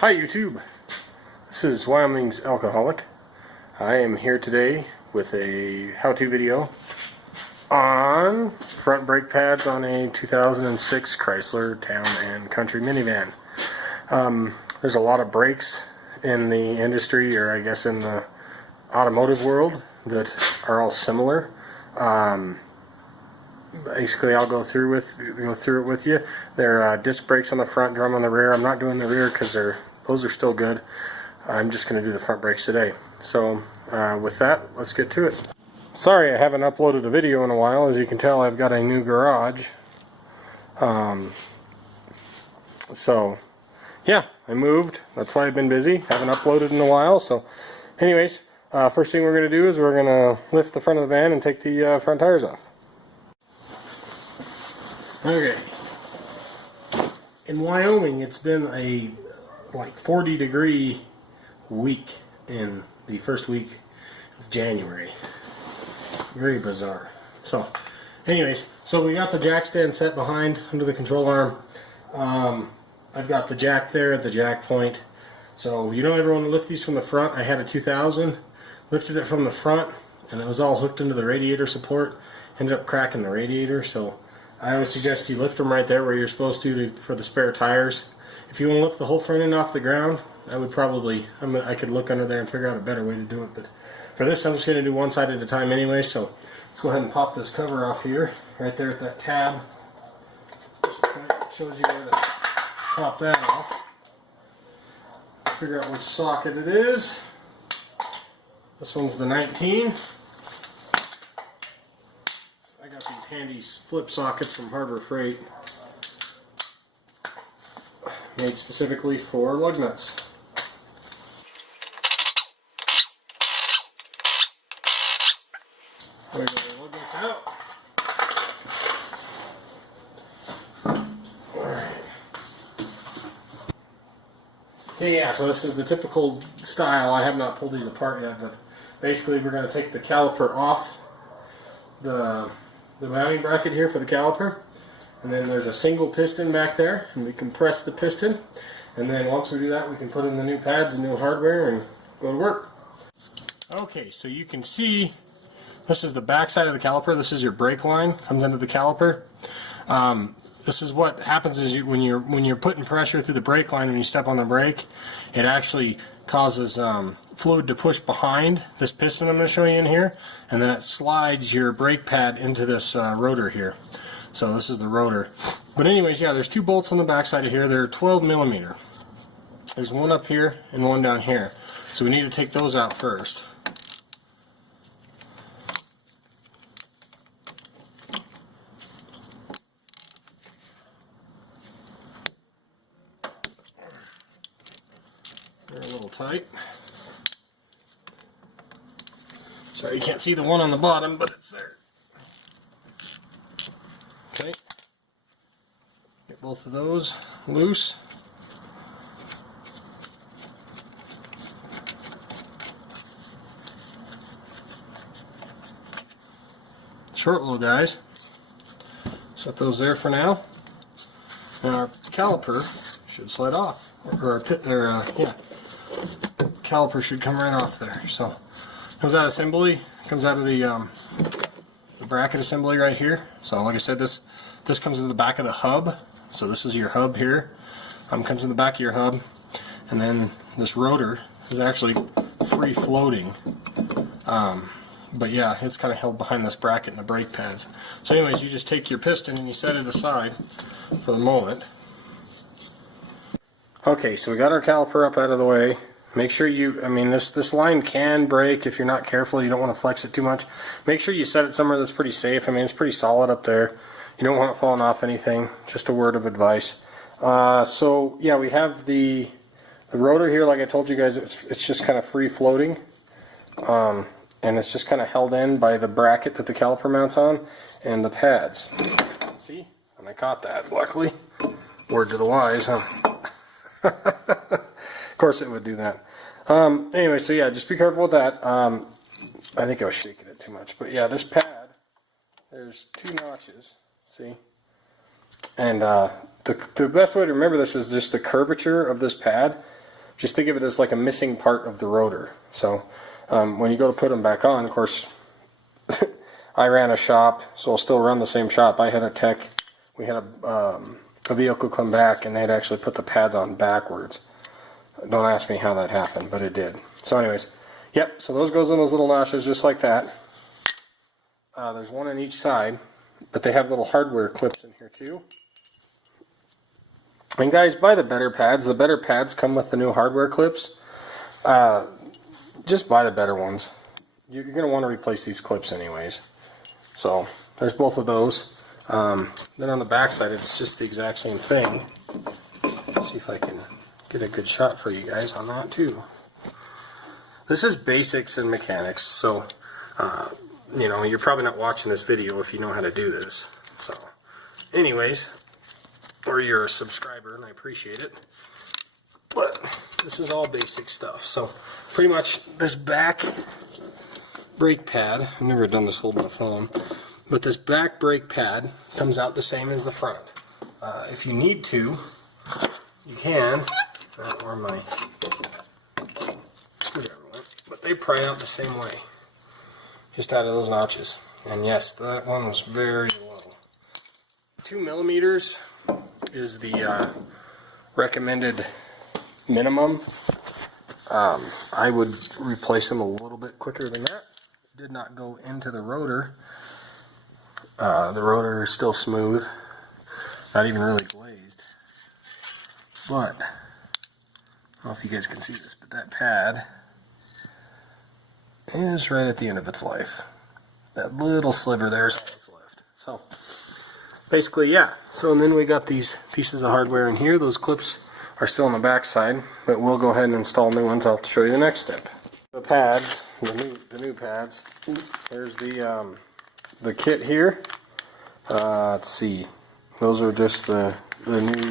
Hi YouTube, this is Wyoming's Alcoholic. I am here today with a how-to video on front brake pads on a 2006 Chrysler Town and Country minivan. There's a lot of brakes in the industry, or I guess in the automotive world, that are all similar. Basically, I'll go through it with you. They're disc brakes on the front, drum on the rear. I'm not doing the rear because those are still good. I'm just going to do the front brakes today. So with that, let's get to it. Sorry I haven't uploaded a video in a while. As you can tell, I've got a new garage. So yeah, I moved. That's why I've been busy. Haven't uploaded in a while. So anyways, first thing we're going to do is we're going to lift the front of the van and take the front tires off. Okay. In Wyoming, it's been a like 40-degree week in the first week of January. Very bizarre. So, anyways, so we got the jack stand set behind under the control arm. I've got the jack there at the jack point. So you don't ever want to lift these from the front. I had a 2000, lifted it from the front, and it was all hooked into the radiator support. Ended up cracking the radiator, so I always suggest you lift them right there where you're supposed to for the spare tires. If you want to lift the whole front end off the ground, I would probably, I could look under there and figure out a better way to do it. But for this, I'm just going to do one side at a time anyway. So let's go ahead and pop this cover off here, right there at that tab. Shows you where to pop that off. Figure out which socket it is. This one's the 19. These handy flip sockets from Harbor Freight, made specifically for lug nuts. There we go, the lug nuts out. Alright. Okay, yeah, so this is the typical style. I have not pulled these apart yet, but basically we're going to take the caliper off the mounting bracket here for the caliper, and then there's a single piston back there, and we compress the piston, and then once we do that, we can put in the new pads and new hardware and go to work. Okay, so you can see this is the back side of the caliper. This is your brake line, comes into the caliper. This is what happens is when you're putting pressure through the brake line when you step on the brake, it actually causes fluid to push behind this piston I'm going to show you in here, and then it slides your brake pad into this rotor here. So this is the rotor. But anyways, yeah, there's two bolts on the back side of here. They're 12 millimeter. There's one up here and one down here. So we need to take those out first. They're a little tight. So you can't see the one on the bottom, but it's there. Okay. Get both of those loose. Short little guys. Set those there for now. And our caliper should slide off. Caliper should come right off there. So comes out of assembly, comes out of the bracket assembly right here. So like I said, this comes in the back of the hub. So this is your hub here. Comes in the back of your hub, and then this rotor is actually free floating. But yeah, it's kind of held behind this bracket and the brake pads. So anyways, you just take your piston and you set it aside for the moment. Okay, so we got our caliper up out of the way. Make sure this line can break if you're not careful. You don't want to flex it too much. Make sure you set it somewhere that's pretty safe. It's pretty solid up there. You don't want it falling off anything. Just a word of advice. So yeah, we have the rotor here. Like I told you guys, it's just kind of free floating, and it's just kind of held in by the bracket that the caliper mounts on and the pads. See, and I caught that. Luckily, word to the wise, huh? Of course it would do that. Anyway, so yeah, just be careful with that. I think I was shaking it too much. But yeah, this pad, there's two notches, see? And the best way to remember this is just the curvature of this pad. just think of it as like a missing part of the rotor. So when you go to put them back on, of course, I ran a shop, so I'll still run the same shop. I had a tech, we had a vehicle come back, and they had actually put the pads on backwards. Don't ask me how that happened, but it did. So anyways, yep, so those goes in those little notches just like that. There's one on each side, but they have little hardware clips in here too. And guys, buy the better pads. The better pads come with the new hardware clips. Just buy the better ones. You're going to want to replace these clips anyways. So there's both of those. Then on the back side, it's just the exact same thing. Let's see if I can get a good shot for you guys on that too. This is basics and mechanics, so you know, you're probably not watching this video if you know how to do this. So anyways, or you're a subscriber, and I appreciate it. But this is all basic stuff. So pretty much this back brake pad, I've never done this holding the phone, but this back brake pad comes out the same as the front. If you need to, you can. Where my screwdriver went, but they pry out the same way, just out of those notches. And yes, that one was very low. 2 millimeters is the recommended minimum. I would replace them a little bit quicker than that. Did not go into the rotor. The rotor is still smooth, not even really glazed. But I don't know if you guys can see this, but that pad is right at the end of its life. That little sliver there is all that's left. So basically, yeah. So and then we got these pieces of hardware in here. Those clips are still on the back side, but we'll go ahead and install new ones. I'll show you the next step. The pads, the new pads. There's the kit here. Let's see. Those are just the new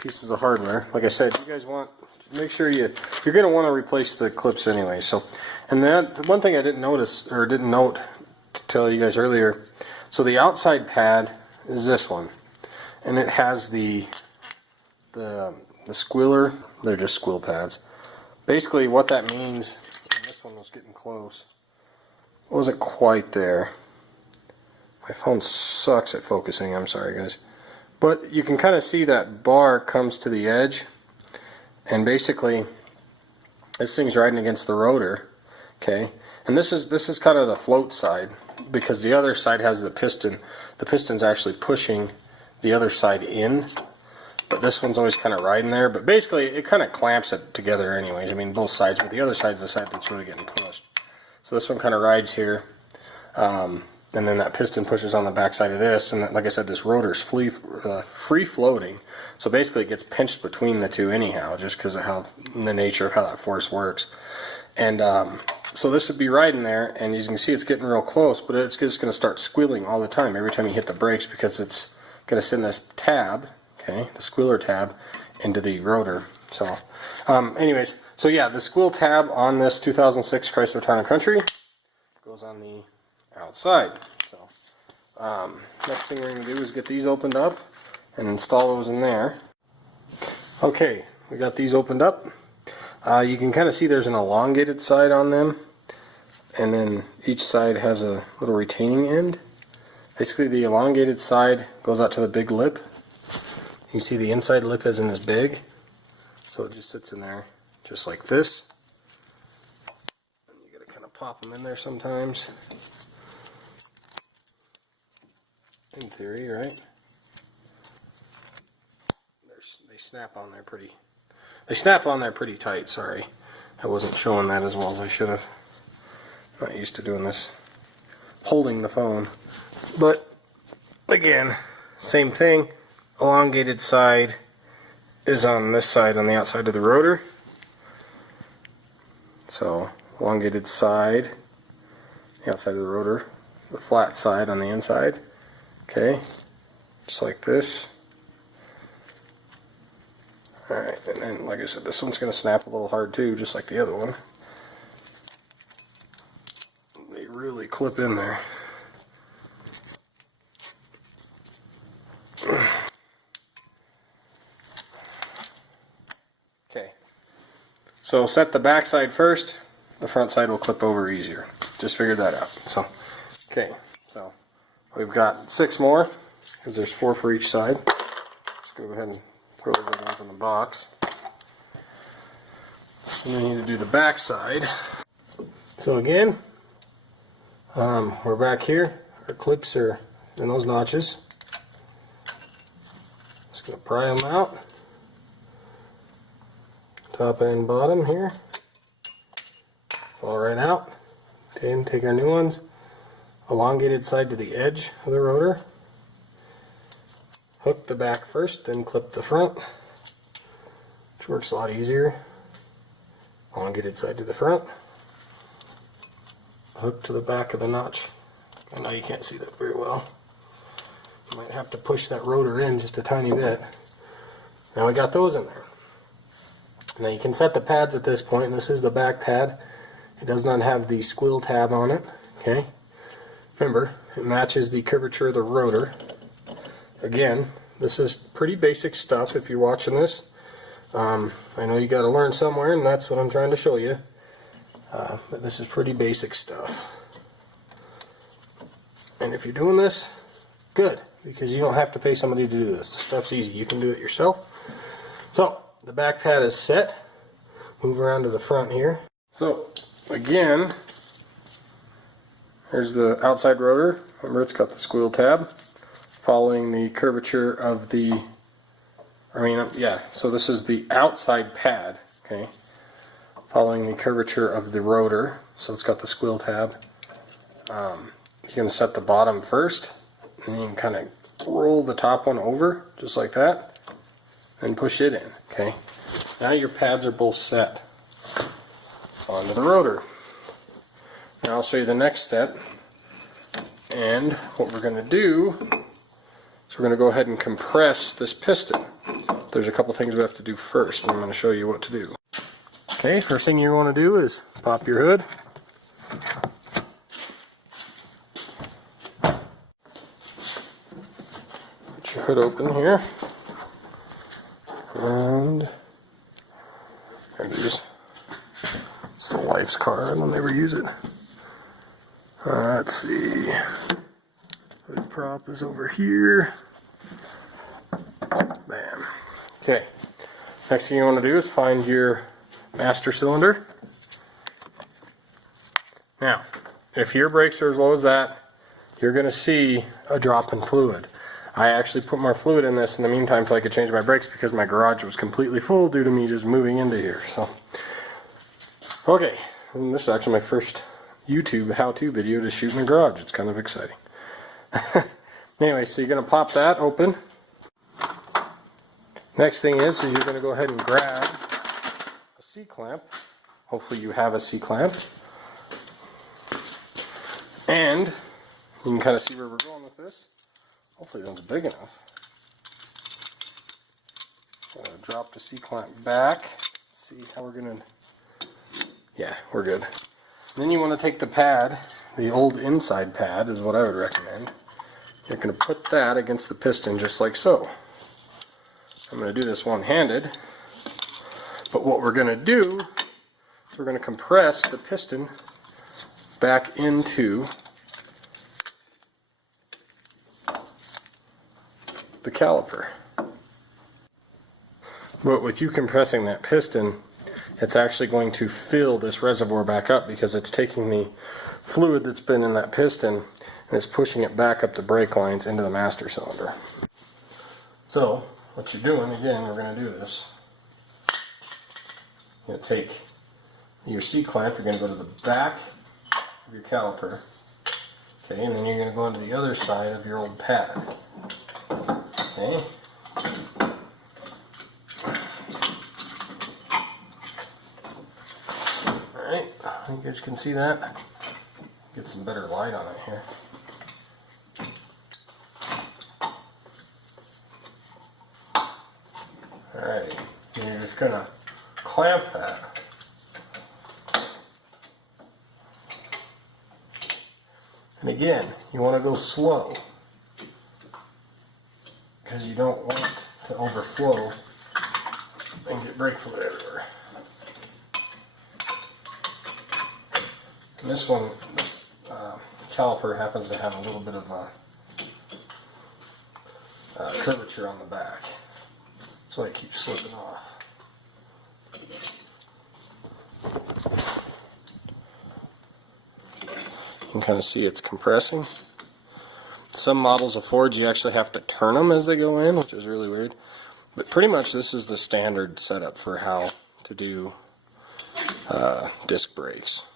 pieces of hardware. Like I said, you guys want, make sure you're going to want to replace the clips anyway. So, and that one thing I didn't notice or didn't note to tell you guys earlier. So the outside pad is this one, and it has the squealer. They're just squeal pads. Basically, what that means. And this one was getting close. Wasn't quite there. My phone sucks at focusing. I'm sorry, guys. But you can kind of see that bar comes to the edge, and basically this thing's riding against the rotor, okay? And this is kind of the float side, because the other side has the piston. The piston's actually pushing the other side in, but this one's always kind of riding there. But basically it kind of clamps it together anyways. I mean, both sides, but the other side's the side that's really getting pushed. So this one kind of rides here. And then that piston pushes on the back side of this, and like I said, this rotor's free floating. So basically it gets pinched between the two anyhow, just because of how the nature of how that force works. And so this would be riding there, and as you can see, it's getting real close, but it's just going to start squealing all the time every time you hit the brakes, because it's going to send this tab, okay, the squealer tab, into the rotor. So anyways, so yeah, the squeal tab on this 2006 Chrysler Town & Country goes on the outside. So next thing we're going to do is get these opened up and install those in there. Okay, we got these opened up. You can kind of see there's an elongated side on them, and then each side has a little retaining end. Basically the elongated side goes out to the big lip. You see the inside lip isn't as big, so it just sits in there just like this. You gotta kind of pop them in there sometimes. In theory, right? They snap on there pretty. They snap on there pretty tight. Sorry, I wasn't showing that as well as I should have. Not used to doing this, holding the phone. But again, same thing. Elongated side is on this side, on the outside of the rotor. So elongated side, the outside of the rotor, the flat side on the inside. Okay, just like this. Alright, and then like I said, this one's going to snap a little hard too, just like the other one. They really clip in there. So set the back side first, the front side will clip over easier. Just figured that out. So, okay, so we've got 6 more, because there's 4 for each side. Just go ahead and throw those in the box. And we need to do the back side. So again, we're back here. Our clips are in those notches. Just going to pry them out. Top and bottom here. Fall right out. Okay, and take our new ones. Elongated side to the edge of the rotor. Hook the back first, then clip the front, which works a lot easier. Elongated side to the front. Hook to the back of the notch. I know you can't see that very well. You might have to push that rotor in just a tiny bit. Now we got those in there. Now you can set the pads at this point, and this is the back pad. It does not have the squill tab on it. Okay. Remember, it matches the curvature of the rotor. Again, this is pretty basic stuff if you're watching this. I know you got to learn somewhere, and that's what I'm trying to show you. But this is pretty basic stuff. And if you're doing this, good, because you don't have to pay somebody to do this. The stuff's easy. You can do it yourself. So, the back pad is set. Move around to the front here. So, again, here's the outside rotor. Remember, it's got the squill tab. Following the curvature of the, so this is the outside pad, okay? Following the curvature of the rotor, so it's got the squill tab. You can set the bottom first, and you can kind of roll the top one over, just like that, and push it in, okay? Now your pads are both set onto the rotor. Now I'll show you the next step, and what we're going to do is we're going to go ahead and compress this piston. There's a couple things we have to do first, and I'm going to show you what to do. Okay, first thing you want to do is pop your hood. Get your hood open here. And there it is. It's the wife's car. I don't ever use it. Let's see. Hood prop is over here. Bam. Okay. Next thing you want to do is find your master cylinder. Now, if your brakes are as low as that, you're going to see a drop in fluid. I actually put more fluid in this in the meantime until I could change my brakes because my garage was completely full due to me just moving into here. So, okay, and this is actually my first YouTube how-to video to shoot in the garage. It's kind of exciting. Anyway, so you're going to pop that open. Next thing is you're going to go ahead and grab a C-clamp. Hopefully you have a C-clamp. And you can kind of see where we're going with this. Hopefully that's big enough. I'm going to drop the C-clamp back. See how we're going to... Yeah, we're good. Then you want to take the pad, the old inside pad is what I would recommend. You're going to put that against the piston just like so. I'm going to do this one-handed, but what we're going to do is we're going to compress the piston back into the caliper. But with you compressing that piston, it's actually going to fill this reservoir back up because it's taking the fluid that's been in that piston and it's pushing it back up the brake lines into the master cylinder. So, what you're doing, again, we're going to do this. You're going to take your C-clamp, you're going to go to the back of your caliper, okay, and then you're going to go onto the other side of your old pad. Okay. Alright, you guys can see that. Get some better light on it here. Alright, and you're just going to clamp that. And again, you want to go slow because you don't want to overflow and get brake fluid everywhere. And this one, this caliper happens to have a little bit of a curvature on the back. That's why it keeps slipping off. You can kind of see it's compressing. Some models of Fords you actually have to turn them as they go in, which is really weird. But pretty much this is the standard setup for how to do disc brakes.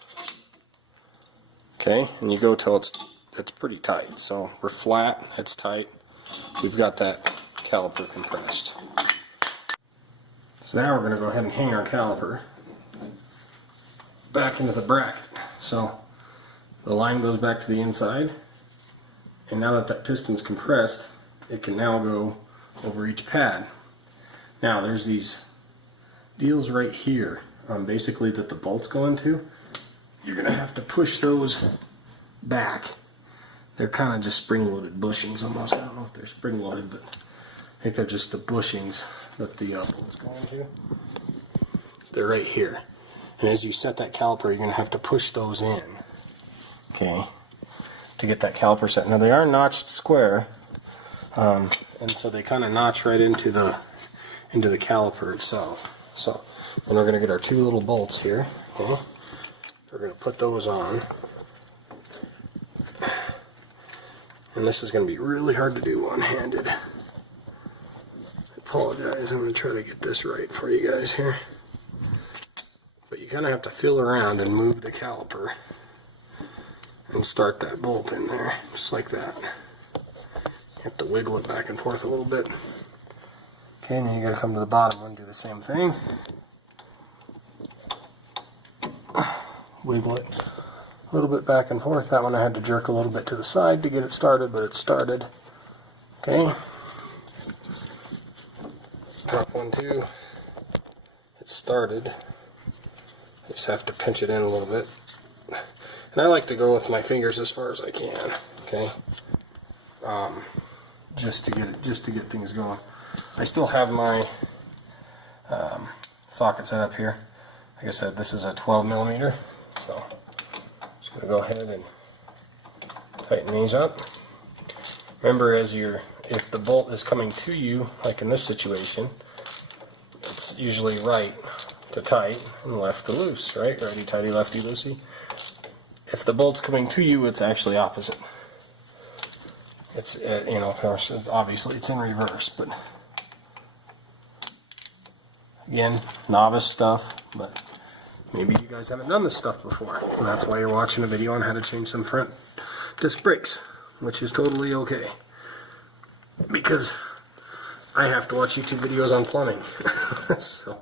Okay, and you go till it's pretty tight. So we're flat, it's tight. We've got that caliper compressed. So now we're going to go ahead and hang our caliper back into the bracket. So the line goes back to the inside, and now that that piston's compressed, it can now go over each pad. Now there's these deals right here, basically that the bolts go into. You're going to have to push those back. They're kind of just spring-loaded bushings almost. I don't know if they're spring-loaded, but I think they're just the bushings that the bolts go into. They're right here. And as you set that caliper, you're going to have to push those in, okay, to get that caliper set. Now they are notched square, and so they kind of notch right into the caliper itself. So then we're going to get our two little bolts here. Okay. We're going to put those on. And this is going to be really hard to do one-handed. I apologize, I'm going to try to get this right for you guys here. But you kind of have to feel around and move the caliper and start that bolt in there, just like that. You have to wiggle it back and forth a little bit. Okay, and then you got to come to the bottom and do the same thing. Wiggle it a little bit back and forth. That one I had to jerk a little bit to the side to get it started, but it started. Okay. Top one too. It started. I just have to pinch it in a little bit. And I like to go with my fingers as far as I can. Okay. Just to get things going. I still have my socket set up here. Like I said, this is a 12 millimeter. So I'm just going to go ahead and tighten these up. Remember, if the bolt is coming to you, like in this situation, it's usually right to tight and left to loose, right? Righty tighty, lefty loosey. If the bolt's coming to you, it's actually opposite. It's you know, of course, obviously it's in reverse, but again, novice stuff, but maybe you guys haven't done this stuff before. And that's why you're watching a video on how to change some front disc brakes, which is totally okay. Because I have to watch YouTube videos on plumbing. So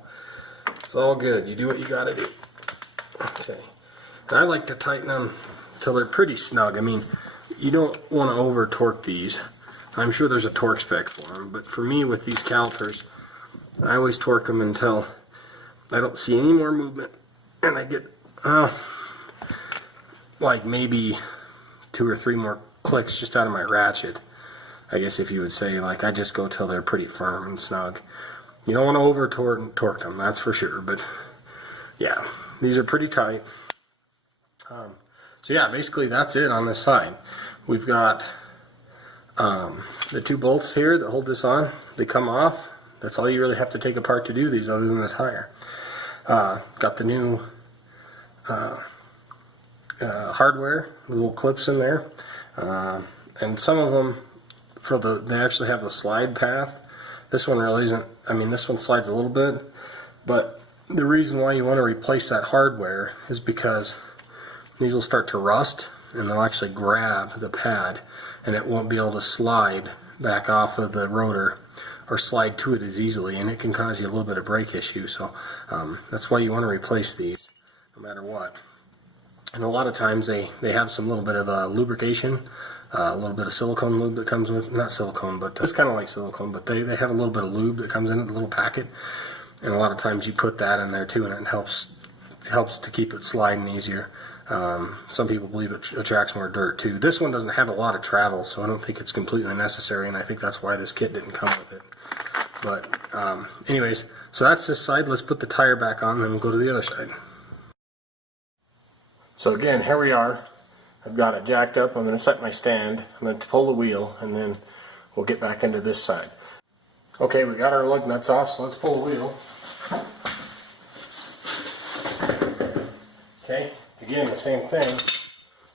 it's all good. You do what you gotta do. Okay. And I like to tighten them till they're pretty snug. I mean, you don't want to over torque these. I'm sure there's a torque spec for them, but for me with these calipers, I always torque them until I don't see any more movement, and I get like maybe 2 or 3 more clicks just out of my ratchet. I guess if you would say, like, I just go till they're pretty firm and snug. You don't want to over torque them, that's for sure, but yeah, these are pretty tight. So yeah, basically that's it on this side. We've got the 2 bolts here that hold this on. They come off. That's all you really have to take apart to do these, other than the tire. Got the new hardware, little clips in there, and some of them they actually have a slide path. This one really isn't. I mean, this one slides a little bit, but the reason why you want to replace that hardware is because these will start to rust, and they'll actually grab the pad, and it won't be able to slide back off of the rotor or slide to it as easily, and it can cause you a little bit of brake issue. So that's why you want to replace these no matter what. And a lot of times they have some little bit of lubrication, a little bit of silicone lube that comes with, not silicone, but it's kind of like silicone, but they have a little bit of lube that comes in a little packet, and a lot of times you put that in there too, and it helps to keep it sliding easier. Some people believe it attracts more dirt too. This one doesn't have a lot of travel, so I don't think it's completely necessary, and I think that's why this kit didn't come with it. But anyways, so that's this side. Let's put the tire back on, and then we'll go to the other side. So again, here we are. I've got it jacked up. I'm going to set my stand. I'm going to pull the wheel, and then we'll get back into this side. Okay, we got our lug nuts off, so let's pull the wheel. Okay, again, the same thing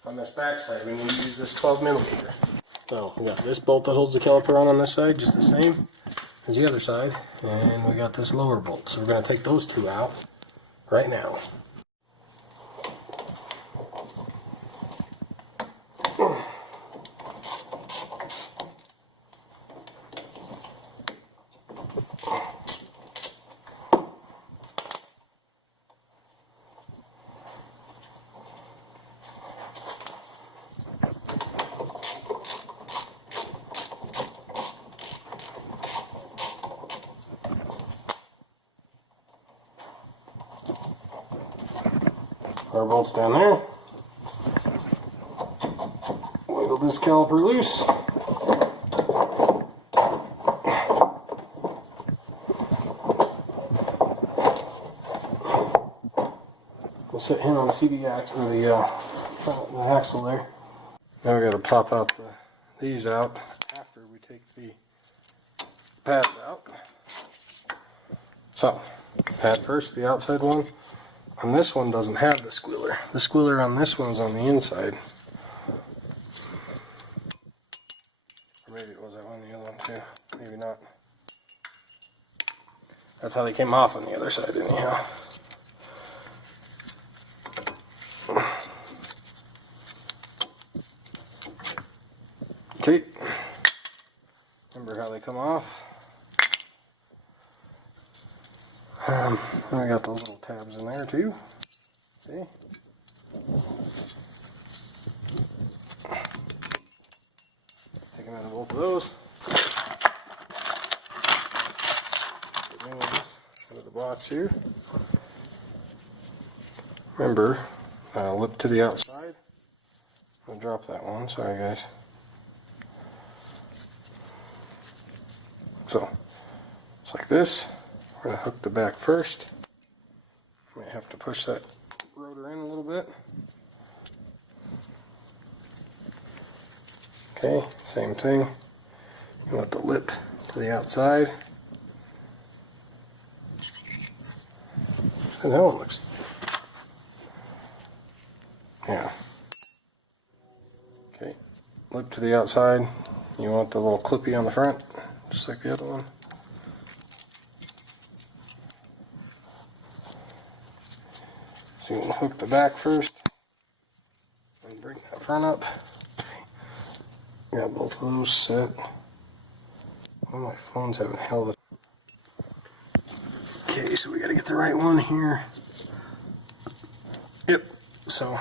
on this back side. We need to use this 12 millimeter. So we got this bolt that holds the caliper on this side, just the same as the other side, and we got this lower bolt. So we're going to take those two out right now. Our bolts down there. Wiggle this caliper loose. We'll set him on the CB axle, or the axle there. Now we got to pop out these out after we take the pads out. So, pad first, the outside one. And this one doesn't have the squealer. The squealer on this one's on the inside. Or maybe it was that one, the other one too. Maybe not. That's how they came off on the other side anyhow. Okay. Remember how they come off. I got those little tabs in there too. See? Taking out both of those. Put those out of the box here. Remember, lip to the outside. I'll drop that one. Sorry, guys. So, it's like this. We're going to hook the back first. Might have to push that rotor in a little bit. Okay, same thing. You want the lip to the outside. And that one looks... Yeah. Okay, lip to the outside. You want the little clippy on the front, just like the other one. So you can hook the back first and bring that front up. Got both of those set. Oh, my phone's having a hell of a... Okay, so we gotta get the right one here. Yep, so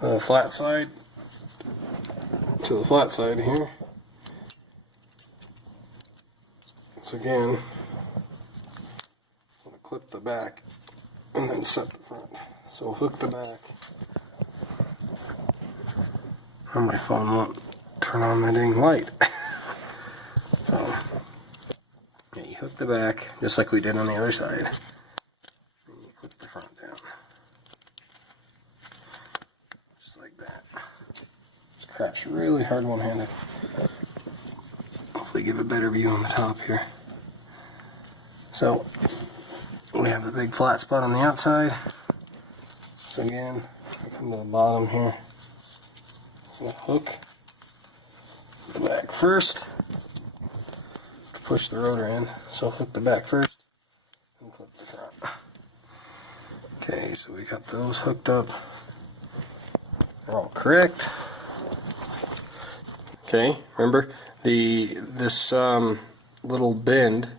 the flat side to the flat side here. So again, I'm gonna clip the back and then set the front. So hook the back. Oh, my phone won't turn on my dang light. So, yeah, you hook the back just like we did on the other side. And you clip the front down. Just like that. This crap's really hard one-handed. Hopefully give a better view on the top here. So, we have the big flat spot on the outside. So again, I come to the bottom here. So hook the back first to push the rotor in. So hook the back first and clip the front. Okay, so we got those hooked up. They're all correct. Okay, remember this little bend,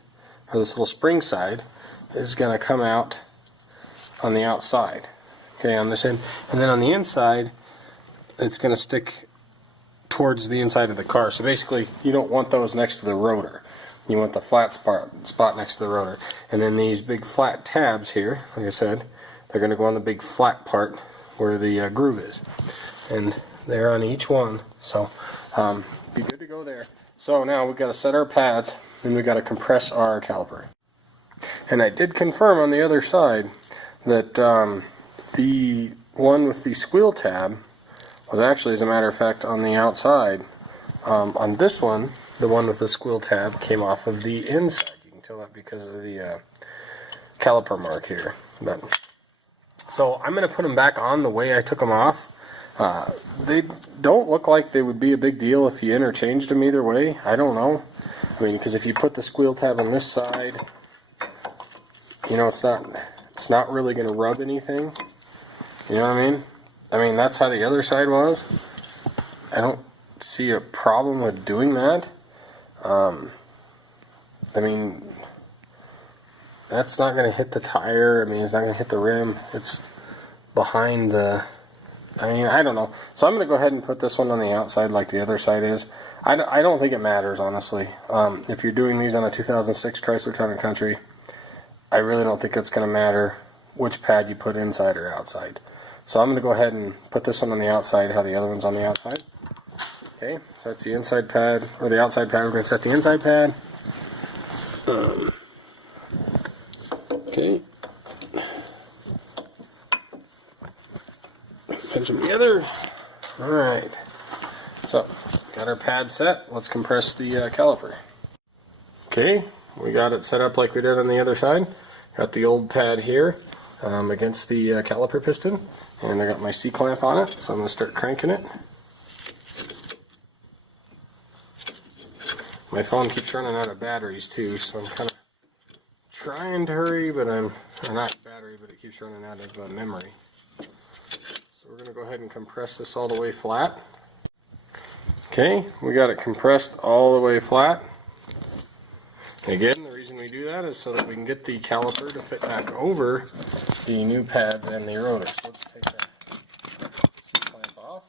or this little spring side, is going to come out on the outside, okay, on this end, and then on the inside it's going to stick towards the inside of the car. So basically you don't want those next to the rotor, you want the flat spot next to the rotor. And then these big flat tabs here, like I said, they're going to go on the big flat part where the groove is, and they're on each one. So be good to go there. So now we've got to set our pads and we've got to compress our caliper. And I did confirm on the other side that the one with the squeal tab was actually, as a matter of fact, on the outside. On this one, the one with the squeal tab came off of the inside. You can tell that because of the caliper mark here. So I'm going to put them back on the way I took them off. They don't look like they would be a big deal if you interchanged them either way. I don't know. I mean, because if you put the squeal tab on this side, you know, it's not really going to rub anything. You know what I mean? I mean, that's how the other side was. I don't see a problem with doing that. I mean, that's not going to hit the tire. I mean, it's not going to hit the rim. It's behind the... I mean, I don't know. So I'm going to go ahead and put this one on the outside like the other side is. I don't think it matters, honestly. If you're doing these on a 2006 Chrysler Town & Country, I really don't think it's going to matter which pad you put inside or outside. So I'm going to go ahead and put this one on the outside, how the other one's on the outside. Okay, so that's the inside pad, or the outside pad. We're going to set the inside pad. Okay. Pinch them together. Alright. So, got our pad set. Let's compress the caliper. Okay, we got it set up like we did on the other side. Got the old pad here against the caliper piston. And I got my C-clamp on it, so I'm going to start cranking it. My phone keeps running out of batteries too, so I'm kind of trying to hurry, but or not battery, but it keeps running out of memory. So we're going to go ahead and compress this all the way flat. Okay, we got it compressed all the way flat. Again, the reason we do that is so that we can get the caliper to fit back over the new pads and the rotor. So let's take that C-clamp off.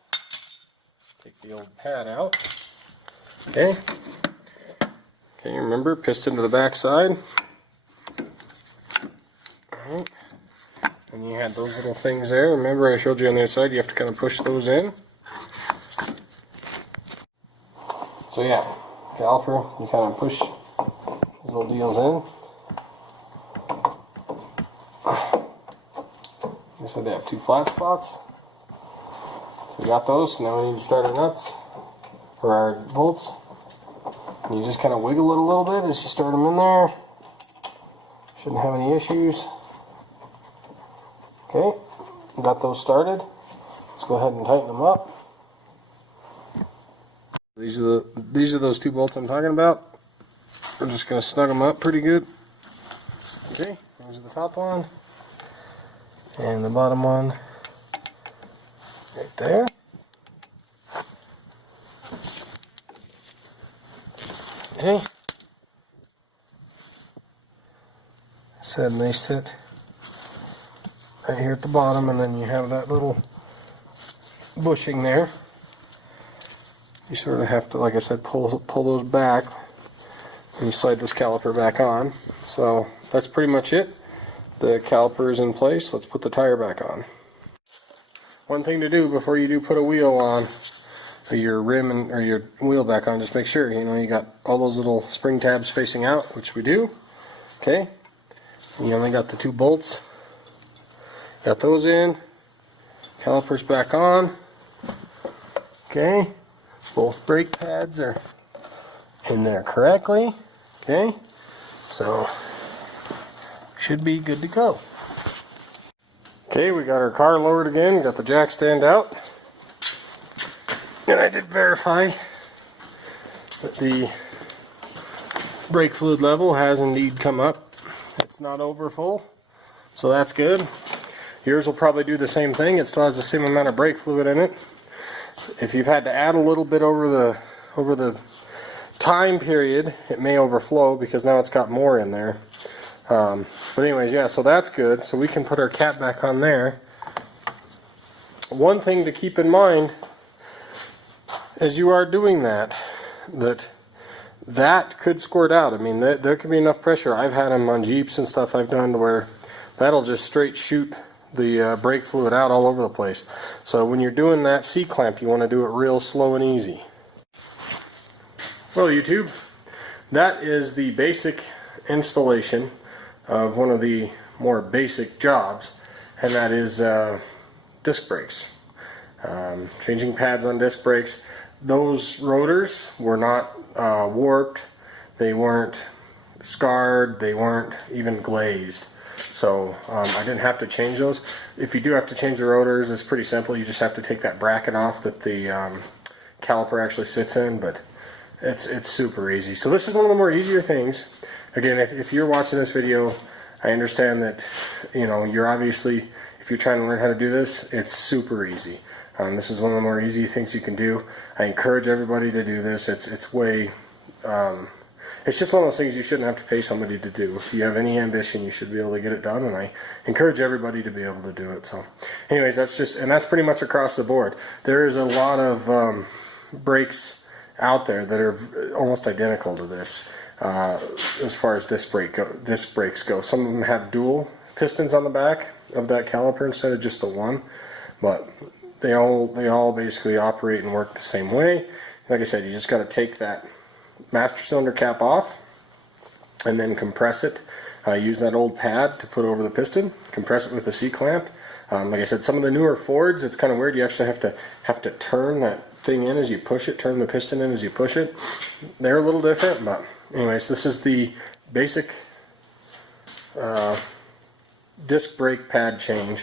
Take the old pad out. Okay. Okay, remember, piston to the back side. Alright. And you had those little things there. Remember I showed you on the other side, you have to kind of push those in. So yeah, caliper, you kind of push these little deals in. I said they have two flat spots. So we got those, so now we need to start our nuts, or our bolts. And you just kind of wiggle it a little bit as you start them in there. Shouldn't have any issues. Okay, got those started. Let's go ahead and tighten them up. These are those two bolts I'm talking about. I'm just going to snug them up pretty good. Okay, there's the top one. And the bottom one right there. Okay. So they sit right here at the bottom, and then you have that little bushing there. You sort of have to, like I said, pull those back, and you slide this caliper back on. So that's pretty much it. The caliper is in place. Let's put the tire back on. One thing to do before you do put a wheel on, or your rim or your wheel back on, just make sure you got all those little spring tabs facing out, which we do. Okay, you only got the two bolts. Got those in. Calipers back on. Okay, both brake pads are in there correctly. Okay, so should be good to go. Okay, we got our car lowered again. Got the jack stand out. And I did verify that the brake fluid level has indeed come up. It's not over full, so that's good. Yours will probably do the same thing. It still has the same amount of brake fluid in it. If you've had to add a little bit over the time period, it may overflow because now it's got more in there. But anyways, yeah, so that's good. So we can put our cap back on there. One thing to keep in mind as you are doing that could squirt out. I mean, there could be enough pressure. I've had them on Jeeps and stuff I've done to where that'll just straight shoot the brake fluid out all over the place. So when you're doing that C-clamp, you want to do it real slow and easy. Well, YouTube, that is the basic installation of one of the more basic jobs, and that is disc brakes. Changing pads on disc brakes. Those rotors were not warped, they weren't scarred, they weren't even glazed. So I didn't have to change those. If you do have to change the rotors, it's pretty simple. You just have to take that bracket off that the caliper actually sits in, but it's super easy. So this is one of the more easier things. Again, if you're watching this video, I understand that, you know, you're obviously, if you're trying to learn how to do this, it's super easy. This is one of the more easy things you can do. I encourage everybody to do this. It's way, it's just one of those things you shouldn't have to pay somebody to do. If you have any ambition, you should be able to get it done, and I encourage everybody to be able to do it. So anyways, that's pretty much across the board. There is a lot of brakes out there that are almost identical to this as far as disc brakes go. Some of them have dual pistons on the back of that caliper instead of just the one, but they all basically operate and work the same way. Like I said, you just got to take that master cylinder cap off and then compress it. Use that old pad to put over the piston. Compress it with a C-clamp. Like I said, some of the newer Fords, it's kind of weird. You actually have to turn that thing in as you push it. Turn the piston in as you push it. They're a little different, but anyways, this is the basic disc brake pad change.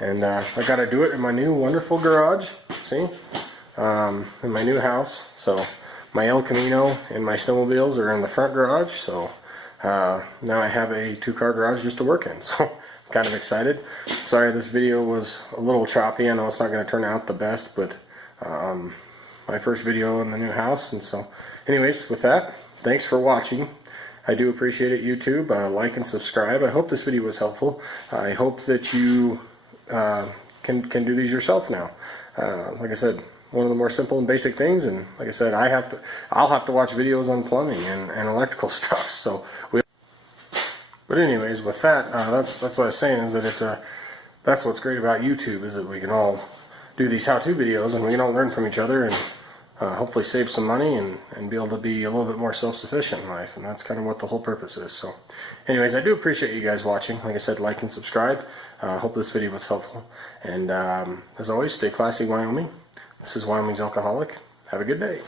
And I got to do it in my new wonderful garage, see, in my new house. So my El Camino and my snowmobiles are in the front garage, so now I have a 2-car garage just to work in. So I'm kind of excited. Sorry this video was a little choppy. I know it's not going to turn out the best, but my first video in the new house. And so anyways, with that, thanks for watching. I do appreciate it, YouTube. Like and subscribe. I hope this video was helpful. I hope that you can do these yourself now. Like I said, one of the more simple and basic things, and like I said, I'll have to watch videos on plumbing and electrical stuff. So, but anyways, with that, that's what I was saying, is that that's what's great about YouTube, is that we can all do these how-to videos and we can all learn from each other and hopefully save some money and be able to be a little bit more self-sufficient in life, and that's kind of what the whole purpose is. So anyways, I do appreciate you guys watching. Like I said, like and subscribe. Hope this video was helpful, and as always, stay classy, Wyoming. This is Wyoming's Alcoholic. Have a good day.